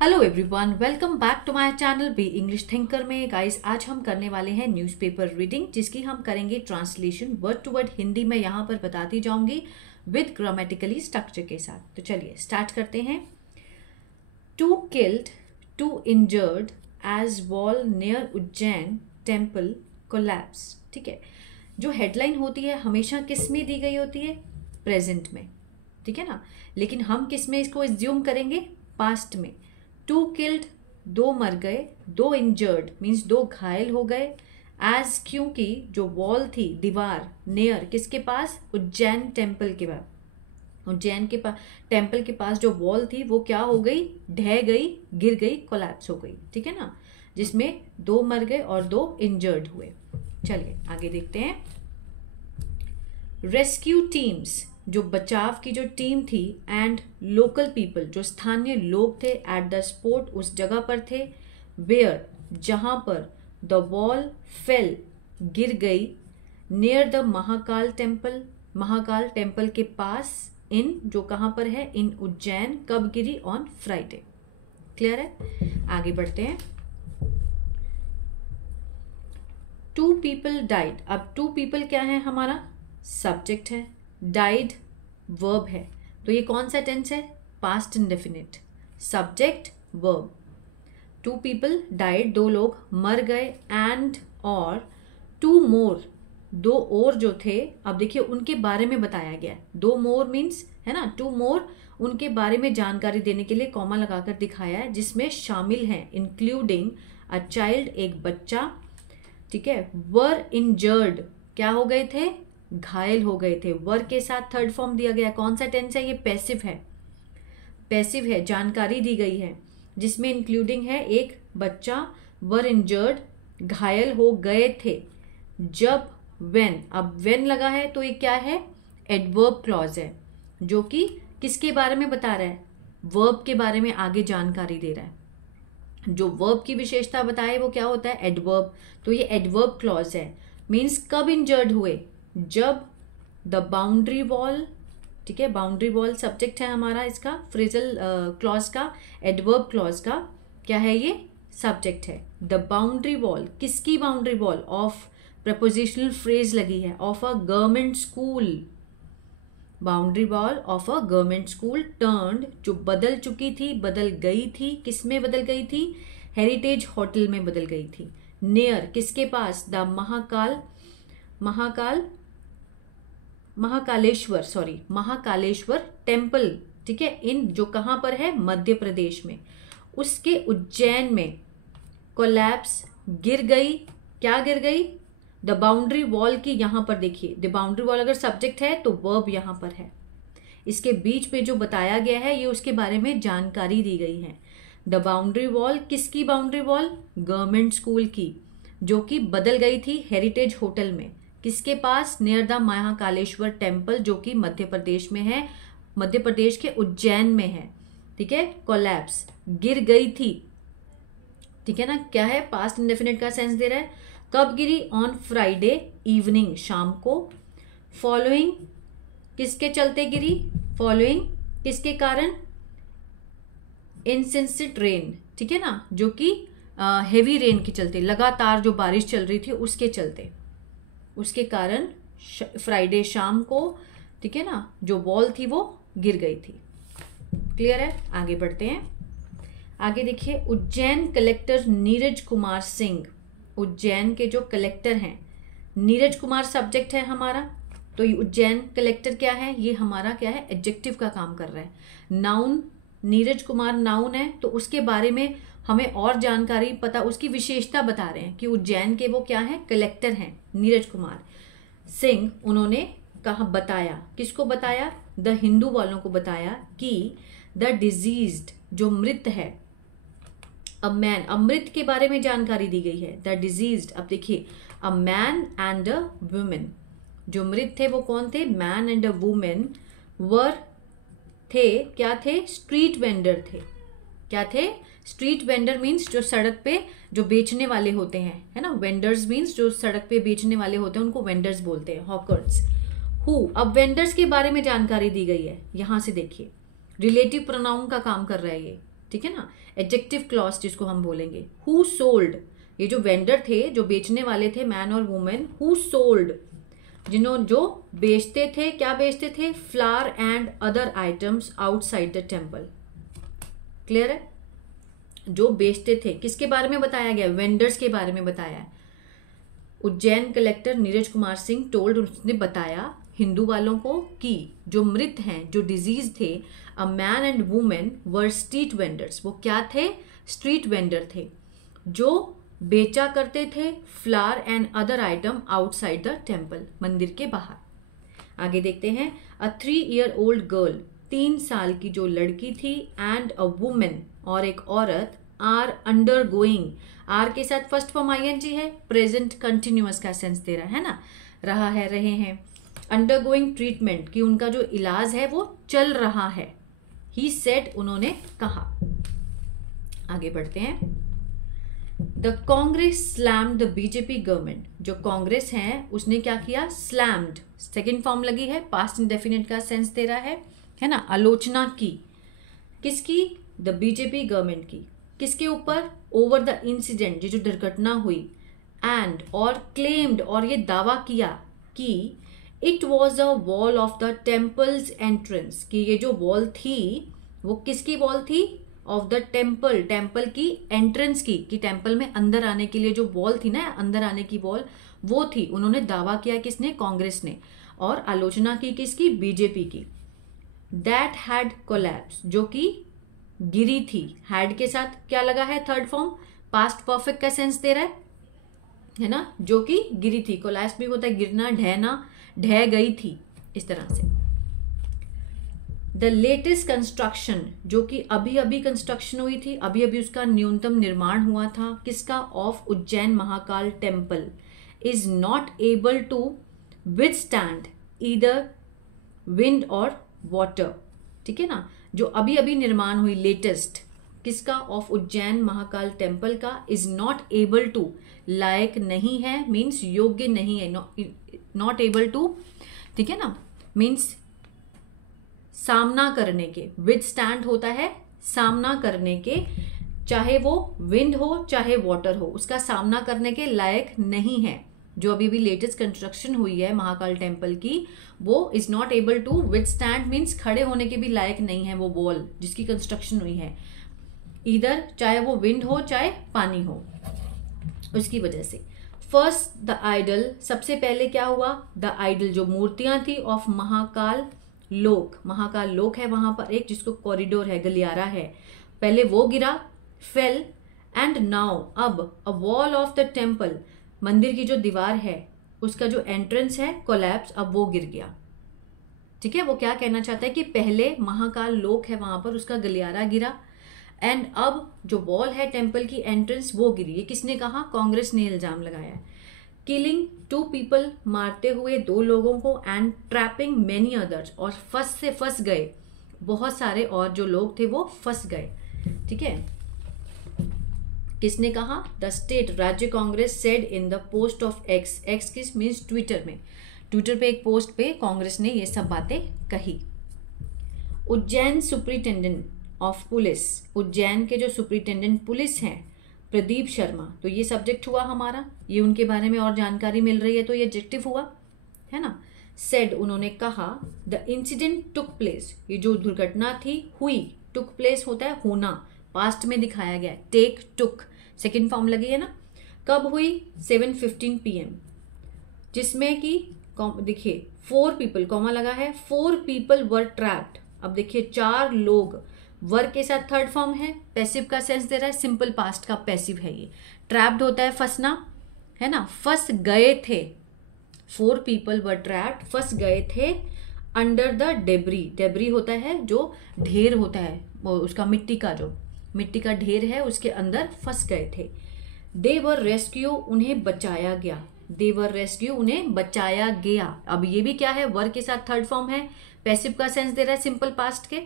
Hello everyone, welcome back to my channel B English Thinker में। Guys, आज हम करने वाले हैं न्यूज़पेपर रीडिंग, जिसकी हम करेंगे translation word to word. Hindi में यहाँ पर बताती जाऊंगी विद ग्रामेटिकली स्ट्रक्चर के साथ। तो चलिए स्टार्ट करते हैं। 2 killed, 2 injured as wall near Ujjain temple collapse. ठीक है, जो हेडलाइन होती है हमेशा किस में दी गई होती है? प्रेजेंट में, ठीक है ना। लेकिन हम किस में इसको एज्यूम करेंगे? पास्ट में। 2 killed, 2 मर गए, 2 इंजर्ड मीन्स 2 घायल हो गए। एज, क्योंकि जो वॉल थी, दीवार, नियर किसके पास? उज्जैन टेम्पल के पास। उज्जैन के पास टेम्पल के पास जो वॉल थी वो क्या हो गई? ढह गई, गिर गई, कोलैप्स हो गई। ठीक है ना, जिसमें 2 मर गए और 2 इंजर्ड हुए। चलिए आगे देखते हैं। रेस्क्यू टीम्स, जो बचाव की जो टीम थी, एंड लोकल पीपल, जो स्थानीय लोग थे, एट द स्पॉट, उस जगह पर थे, वेयर, जहां पर, द वॉल फेल, गिर गई, near the Mahakal temple, Mahakal temple के पास, इन, जो कहां पर है? इन उज्जैन। कब गिरी? On Friday. क्लियर है? आगे बढ़ते हैं। 2 people died। अब 2 people क्या है? हमारा सब्जेक्ट है, डाइड वर्ब है। तो ये कौन सा टेंस है? Past indefinite. Subject verb. 2 people died, 2 लोग मर गए, एंड, और 2 more, 2 और जो थे, अब देखिए उनके बारे में बताया गया। 2 more मीन्स है ना, 2 more, उनके बारे में जानकारी देने के लिए कॉमा लगाकर दिखाया है, जिसमें शामिल है इंक्लूडिंग अ चाइल्ड, एक बच्चा। ठीक है। वर इंजर्ड, क्या हो गए थे? घायल हो गए थे। वर के साथ थर्ड फॉर्म दिया गया। कौन सा टेंस है? ये पैसिव है। पैसिव है, जानकारी दी गई है, जिसमें इंक्लूडिंग है एक बच्चा। वर इंजर्ड, घायल हो गए थे। जब, व्हेन, अब व्हेन लगा है तो ये क्या है? एडवर्ब क्लॉज है, जो कि किसके बारे में बता रहा है? वर्ब के बारे में आगे जानकारी दे रहा है। जो वर्ब की विशेषता बताए वो क्या होता है? एडवर्ब। तो ये एडवर्ब क्लॉज है। मीन्स कब इंजर्ड हुए? जब द बाउंड्री वॉल, ठीक है, बाउंड्री वॉल सब्जेक्ट है हमारा, इसका फ्रेजल क्लॉज का, एडवर्ब क्लॉज का क्या है? ये सब्जेक्ट है। द बाउंड्री वॉल, किसकी boundary wall? Of, prepositional phrase लगी है, of a government school. Boundary wall of a government school turned, जो बदल चुकी थी, बदल गई थी। किस में बदल गई थी? हेरिटेज होटल में बदल गई थी। नियर, किसके पास? The Mahakaleshwar temple. ठीक है, इन, जो कहां पर है? मध्य प्रदेश में। उसके उज्जैन में कोलैप्स, गिर गई। क्या गिर गई? द बाउंड्री वॉल की, यहां पर देखिए, द बाउंड्री वॉल अगर सब्जेक्ट है तो वर्ब यहां पर है। इसके बीच में जो बताया गया है ये उसके बारे में जानकारी दी गई है। द बाउंड्री वॉल, किसकी बाउंड्री वॉल? गवर्नमेंट स्कूल की, जो कि बदल गई थी हेरिटेज होटल में। किसके पास? नियर द महाकालेश्वर टेम्पल, जो कि मध्य प्रदेश में है, मध्य प्रदेश के उज्जैन में है। ठीक है। कोलैप्स, गिर गई थी। ठीक है ना, क्या है? पास्ट इंडेफिनिट का सेंस दे रहा है। कब गिरी? ऑन फ्राइडे इवनिंग, शाम को। फॉलोइंग, किसके चलते गिरी? फॉलोइंग, किसके कारण? इंसेंसिट रेन, ठीक है ना, जो कि हेवी रेन के चलते, लगातार जो बारिश चल रही थी उसके चलते, उसके कारण फ्राइडे शाम को, ठीक है ना, जो वॉल थी वो गिर गई थी। क्लियर है? आगे बढ़ते हैं। आगे देखिए, उज्जैन कलेक्टर नीरज कुमार सिंह, उज्जैन के जो कलेक्टर हैं, नीरज कुमार सब्जेक्ट है हमारा। तो ये उज्जैन कलेक्टर क्या है? ये हमारा क्या है? एडजेक्टिव का काम कर रहा है। नाउन, नीरज कुमार नाउन है, तो उसके बारे में हमें और जानकारी पता, उसकी विशेषता बता रहे हैं कि उज्जैन के वो क्या है? कलेक्टर हैं नीरज कुमार सिंह। उन्होंने कहा, बताया, किसको बताया? द हिंदू वालों को बताया कि द डिजीज्ड, जो मृत है, अ मैन, अमृत के बारे में जानकारी दी गई है। द डिजीज्ड, अब देखिए, a man and a women, जो मृत थे वो कौन थे? Man and a women. Were, थे, क्या थे? स्ट्रीट वेंडर थे। क्या थे? स्ट्रीट वेंडर मीन्स जो सड़क पे जो बेचने वाले होते हैं, है ना। वेंडर्स मीन्स जो सड़क पे बेचने वाले होते हैं, उनको वेंडर्स बोलते हैं, हॉकर्स। हु, अब वेंडर्स के बारे में जानकारी दी गई है। यहां से देखिए, रिलेटिव प्रोनाउन का काम कर रहा है ये। ठीक है ना, एडजेक्टिव क्लॉज जिसको हम बोलेंगे। हु सोल्ड, ये जो वेंडर थे, जो बेचने वाले थे, मैन और वुमेन, हु सोल्ड, जिन्होंने जो बेचते थे, क्या बेचते थे, flower and other items outside the temple. Clear है, जो बेचते थे, किसके बारे में बताया गया, वेंडर्स के बारे में बताया है। उज्जैन कलेक्टर नीरज कुमार सिंह टोल्ड, उसने बताया हिंदू वालों को कि जो मृत हैं, जो डिजीज थे, अ man and women were street vendors, वो क्या थे, स्ट्रीट वेंडर थे, जो बेचा करते थे flower and other item outside the temple, मंदिर के बाहर। आगे देखते हैं, अ 3-year old गर्ल, 3 साल की जो लड़की थी, एंड अ वुमेन, और एक औरत, आर अंडर गोइंग, आर के साथ फर्स्ट फॉर्म आईएनजी है, प्रेजेंट कंटिन्यूअस का सेंस दे रहा है ना, रहा है, रहे हैं। अंडर गोइंग ट्रीटमेंट, कि उनका जो इलाज है वो चल रहा है। ही सेड, उन्होंने कहा। आगे बढ़ते हैं, the Congress slammed the BJP government, जो कांग्रेस है उसने क्या किया, स्लैम्ड, सेकेंड फॉर्म लगी है, पास्ट इंडेफिनिट का सेंस दे रहा है ना, आलोचना की, किसकी, द बीजेपी गवर्नमेंट की, किसके ऊपर, ओवर द इंसिडेंट, जो दुर्घटना हुई, एंड, और क्लेम्ड, और ये दावा किया कि it was a wall of the temples entrance, कि ये जो वॉल थी वो किसकी वॉल थी, ऑफ द टेम्पल, टेम्पल की एंट्रेंस की, कि टेम्पल में अंदर आने के लिए जो वॉल थी ना, अंदर आने की वॉल, वो थी। उन्होंने दावा किया किसने, कांग्रेस ने, और आलोचना की किसकी, बीजेपी की। दैट हैड कोलैप्स, जो कि गिरी थी, हैड के साथ क्या लगा है, थर्ड फॉर्म, पास्ट परफेक्ट का सेंस दे रहा है ना, जो कि गिरी थी। कोलैप्स भी होता है गिरना, ढहना, ढह गई थी, इस तरह से। द लेटेस्ट कंस्ट्रक्शन, जो कि अभी अभी कंस्ट्रक्शन हुई थी, अभी अभी उसका न्यूनतम निर्माण हुआ था, किसका, of Ujjain Mahakal temple, is not able to withstand either wind और वाटर, ठीक है ना, जो अभी अभी निर्माण हुई, लेटेस्ट, किसका, ऑफ उज्जैन महाकाल टेम्पल का, इज नॉट एबल टू, लायक नहीं है, मीन्स योग्य नहीं है, नॉट एबल टू, ठीक है ना, मीन्स सामना करने के, विद स्टैंड होता है सामना करने के, चाहे वो विंड हो चाहे वाटर हो, उसका सामना करने के लायक नहीं है। जो अभी भी लेटेस्ट कंस्ट्रक्शन हुई है महाकाल टेम्पल की, वो is not able to withstand, means खड़े होने के भी लायक नहीं है वो वॉल जिसकी कंस्ट्रक्शन हुई है, इधर चाहे वो विंड हो चाहे पानी हो, उसकी वजह से। फर्स्ट द आइडल, सबसे पहले क्या हुआ, द आइडल, जो मूर्तियां थी, ऑफ महाकाल लोक, महाकाल लोक है वहां पर एक, जिसको कॉरिडोर है, गलियारा है, पहले वो गिरा, फेल, एंड नाउ, अब, a wall of the temple, मंदिर की जो दीवार है उसका जो एंट्रेंस है, कोलैप्स, अब वो गिर गया। ठीक है, वो क्या कहना चाहता है कि पहले महाकाल लोक है वहां पर, उसका गलियारा गिरा, एंड अब जो वॉल है टेम्पल की एंट्रेंस वो गिरी। ये किसने कहा, कांग्रेस ने इल्जाम लगाया है। किलिंग 2 people, मारते हुए 2 लोगों को, एंड ट्रैपिंग मेनी अदर्स, और फंस गए बहुत सारे और जो लोग थे वो फंस गए। ठीक है, किसने कहा, द स्टेट, राज्य Congress said in the post of x, x किस मीन्स ट्विटर में, ट्विटर पे एक पोस्ट पे कांग्रेस ने ये सब बातें कही। Ujjain superintendent of police, Ujjain के जो सुप्रिंटेंडेंट पुलिस हैं प्रदीप शर्मा, तो ये सब्जेक्ट हुआ हमारा, ये उनके बारे में और जानकारी मिल रही है तो ये एडजेक्टिव हुआ, है ना। सेड, उन्होंने कहा, द इंसिडेंट टुक प्लेस, ये जो दुर्घटना थी हुई, टुक प्लेस होता है होना, पास्ट में दिखाया गया, टेक टुक सेकेंड फॉर्म लगी है ना, कब हुई, 7:15 PM, जिसमें कि देखिए 4 people, कॉमा लगा है, 4 people वर ट्रैप्ड। अब देखिए 4 लोग, वर्क के साथ थर्ड फॉर्म है, पैसिव का सेंस दे रहा है, सिंपल पास्ट का पैसिव है ये। ट्रैप्ड होता है फंसना, है ना, फंस गए थे, 4 people वर ट्रैप्ड, फंस गए थे, अंडर द डेब्री, डेब्री होता है जो ढेर होता है, वो उसका मिट्टी का जो मिट्टी का ढेर है उसके अंदर फंस गए थे। दे वर रेस्क्यू, उन्हें बचाया गया, दे वर रेस्क्यू, उन्हें बचाया गया। अब ये भी क्या है, वर्क के साथ थर्ड फॉर्म है, पैसिव का सेंस दे रहा है सिंपल पास्ट के,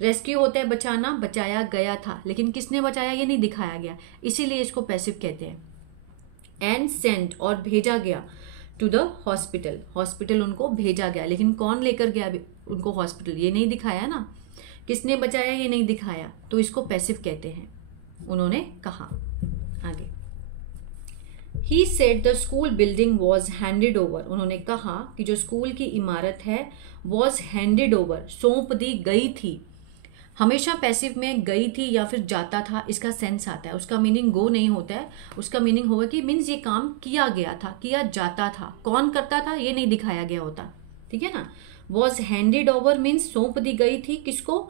रेस्क्यू होता है बचाना, बचाया गया था, लेकिन किसने बचाया ये नहीं दिखाया गया, इसीलिए इसको पैसिव कहते हैं। एंड सेंट, और भेजा गया, टू द हॉस्पिटल, हॉस्पिटल उनको भेजा गया, लेकिन कौन लेकर गया उनको हॉस्पिटल ये नहीं दिखाया ना, किसने बचाया ये नहीं दिखाया, तो इसको पैसिव कहते हैं। उन्होंने कहा। आगे, he said the school building was handed over. उन्होंने कहा कि जो स्कूल की इमारत है वॉज हैंडेड ओवर, सौंप दी गई थी। हमेशा पैसिव में गई थी या फिर जाता था इसका सेंस आता है, उसका मीनिंग गो नहीं होता है, उसका मीनिंग होगा कि मीन्स ये काम किया गया था, किया जाता था, कौन करता था ये नहीं दिखाया गया होता, ठीक है ना। वॉज हैंडेड ओवर मीन्स सौंप दी गई थी, किसको,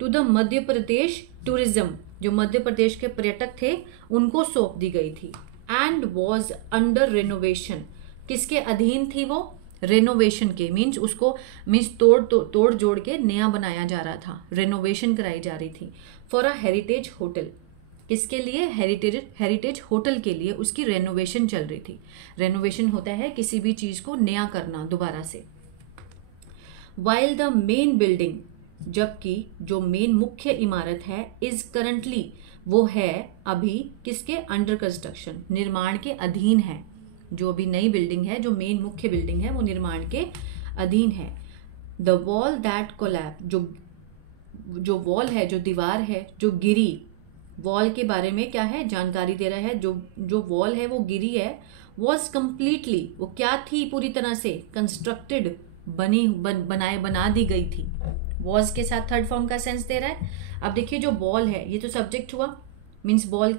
to the Madhya Pradesh tourism, जो मध्य प्रदेश के पर्यटक थे उनको सौंप दी गई थी। एंड वॉज अंडर रेनोवेशन, किसके अधीन थी वो, रेनोवेशन के, मीन्स उसको मीन्स तोड़ जोड़ के नया बनाया जा रहा था, रेनोवेशन कराई जा रही थी। फॉर अ हेरिटेज होटल, किसके लिए, हेरिटेज होटल के लिए उसकी रेनोवेशन चल रही थी। रेनोवेशन होता है किसी भी चीज को नया करना दोबारा से। वाइल द मेन बिल्डिंग, जबकि जो मेन मुख्य इमारत है, इज करंटली, वो है अभी किसके, अंडर कंस्ट्रक्शन, निर्माण के अधीन है। जो अभी नई बिल्डिंग है, जो मेन मुख्य बिल्डिंग है, वो निर्माण के अधीन है। द वॉल दैट कोलैप्स, जो वॉल है, जो दीवार है जो गिरी, वॉल के बारे में क्या है, जानकारी दे रहा है। जो वॉल है वो गिरी है। वॉज कंप्लीटली, वो क्या थी, पूरी तरह से, कंस्ट्रक्टेड, बना दी गई थी। वॉज के साथ थर्ड फॉर्म का सेंस दे रहा है। अब देखिए जो वॉल है ये तो सब्जेक्ट हुआ, मीन्स वॉल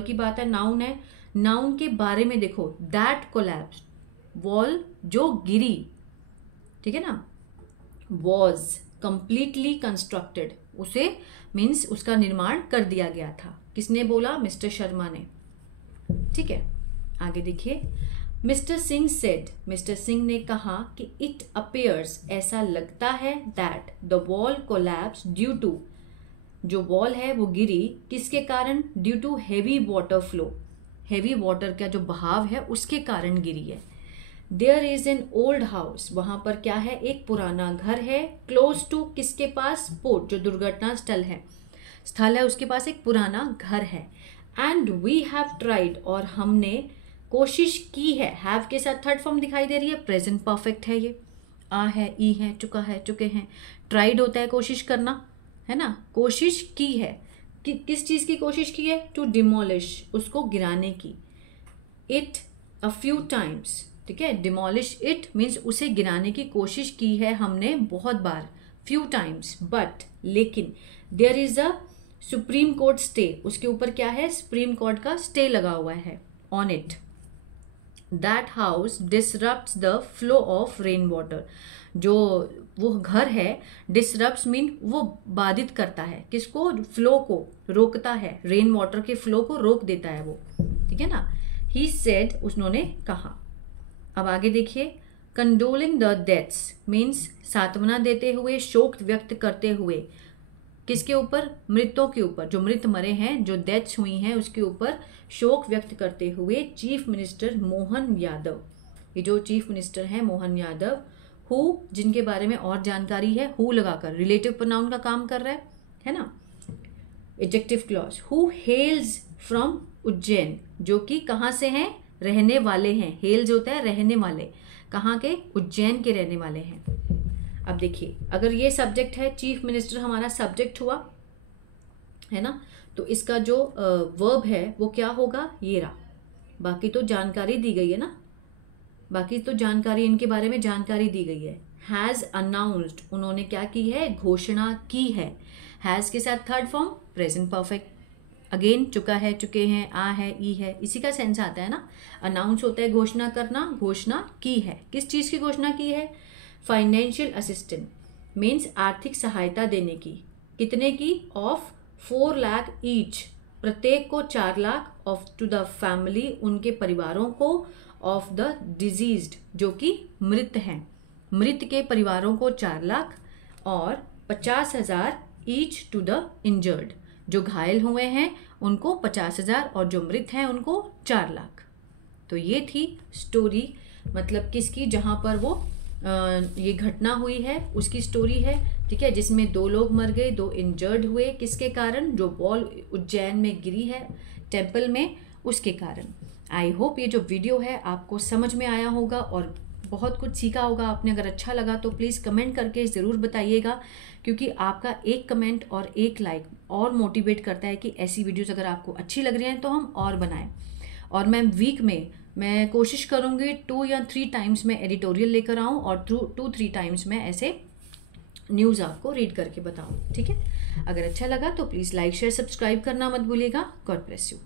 की बात है, नाउन है। नाउन के बारे में देखो, दैट कोलैप्स, वॉल जो गिरी, ठीक है ना। वॉज कंप्लीटली कंस्ट्रक्टेड, उसे मीन्स उसका निर्माण कर दिया गया था। किसने बोला, मिस्टर शर्मा ने, ठीक है। आगे देखिए, mister Singh said, mister Singh ने कहा कि इट अपेयर्स, ऐसा लगता है, that the wall collapse due to, जो वॉल है वो गिरी किसके कारण, due to heavy water flow, heavy water का जो बहाव है उसके कारण गिरी है। There is an old house, वहां पर क्या है, एक पुराना घर है। क्लोज टू, किसके पास, पोर्ट, जो दुर्घटना स्थल है उसके पास एक पुराना घर है। एंड वी हैव ट्राइड, और हमने कोशिश की है। हैव के साथ थर्ड फॉर्म दिखाई दे रही है, प्रेजेंट परफेक्ट है ये, आ है, ई है, चुका है, चुके हैं। ट्राइड होता है कोशिश करना, है ना। कोशिश की है, किस चीज की कोशिश की है, टू डिमोलिश, उसको गिराने की। इट अ फ्यू टाइम्स, ठीक है। डिमोलिश इट मीन्स उसे गिराने की कोशिश की है हमने बहुत बार, फ्यू टाइम्स। बट, लेकिन, there is a supreme court stay, उसके ऊपर क्या है, सुप्रीम कोर्ट का स्टे लगा हुआ है on it. That house disrupts the flow of rain water, जो वो घर है, डिसरप्ट्स मीन वो बाधित करता है, किसको, फ्लो को रोकता है, रेन वाटर के फ्लो को रोक देता है वो, ठीक है ना। ही सेड, उन्होंने कहा। अब आगे देखिए, कंडोलिंग द डेथ्स मीन्स सांत्वना देते हुए, शोक व्यक्त करते हुए, किसके ऊपर, मृतों के ऊपर, जो मृत मरे हैं, जो डेथ्स हुई हैं उसके ऊपर शोक व्यक्त करते हुए चीफ मिनिस्टर मोहन यादव, ये जो चीफ मिनिस्टर हैं मोहन यादव, हु, जिनके बारे में और जानकारी है, हु लगाकर रिलेटिव प्रोनाउन का काम कर रहा है ना, adjective clause. Who हेल्स from Ujjain, जो कि कहाँ से हैं, रहने वाले हैं। हेल्स होता है रहने वाले, कहाँ के, उज्जैन के रहने वाले हैं। अब देखिए, अगर ये सब्जेक्ट है, चीफ मिनिस्टर हमारा सब्जेक्ट हुआ है ना, तो इसका जो वर्ब है वो क्या होगा, ये रहा। बाकी तो जानकारी दी गई है ना, बाकी तो जानकारी, इनके बारे में जानकारी दी गई है। हैज अनाउंस्ड, उन्होंने क्या की है, घोषणा की है। हैज के साथ third form present perfect, again चुका है, चुके हैं, आ है, ई है, इसी का सेंस आता है ना। अनाउंस होता है घोषणा करना, घोषणा की है, किस चीज की घोषणा की है, फाइनेंशियल असिस्टेंट मीन्स आर्थिक सहायता देने की, कितने की, ऑफ 4 लाख ईच, प्रत्येक को 4 lakh, of to the family, उनके परिवारों को, ऑफ द डिजीज्ड, जो कि मृत हैं, मृत के परिवारों को 4 लाख, और 50,000 ईच टू द इंजर्ड, जो घायल हुए हैं उनको 50,000 और जो मृत हैं उनको 4 लाख। तो ये थी स्टोरी, मतलब किसकी, जहां पर वो ये घटना हुई है उसकी स्टोरी है, ठीक है, जिसमें 2 लोग मर गए, 2 इंजर्ड हुए, किसके कारण, जो बॉल उज्जैन में गिरी है टेम्पल में, उसके कारण। आई होप ये जो वीडियो है आपको समझ में आया होगा और बहुत कुछ सीखा होगा आपने। अगर अच्छा लगा तो प्लीज़ कमेंट करके ज़रूर बताइएगा, क्योंकि आपका एक कमेंट और एक लाइक और मोटिवेट करता है कि ऐसी वीडियोज़ अगर आपको अच्छी लग रही हैं तो हम और बनाएं। और मैं वीक में मैं कोशिश करूँगी 2 या 3 टाइम्स मैं एडिटोरियल लेकर आऊँ और 2-3 टाइम्स मैं ऐसे न्यूज़ आपको रीड करके बताऊँ, ठीक है। अगर अच्छा लगा तो प्लीज़ लाइक शेयर सब्सक्राइब करना मत भूलिएगा। God bless you.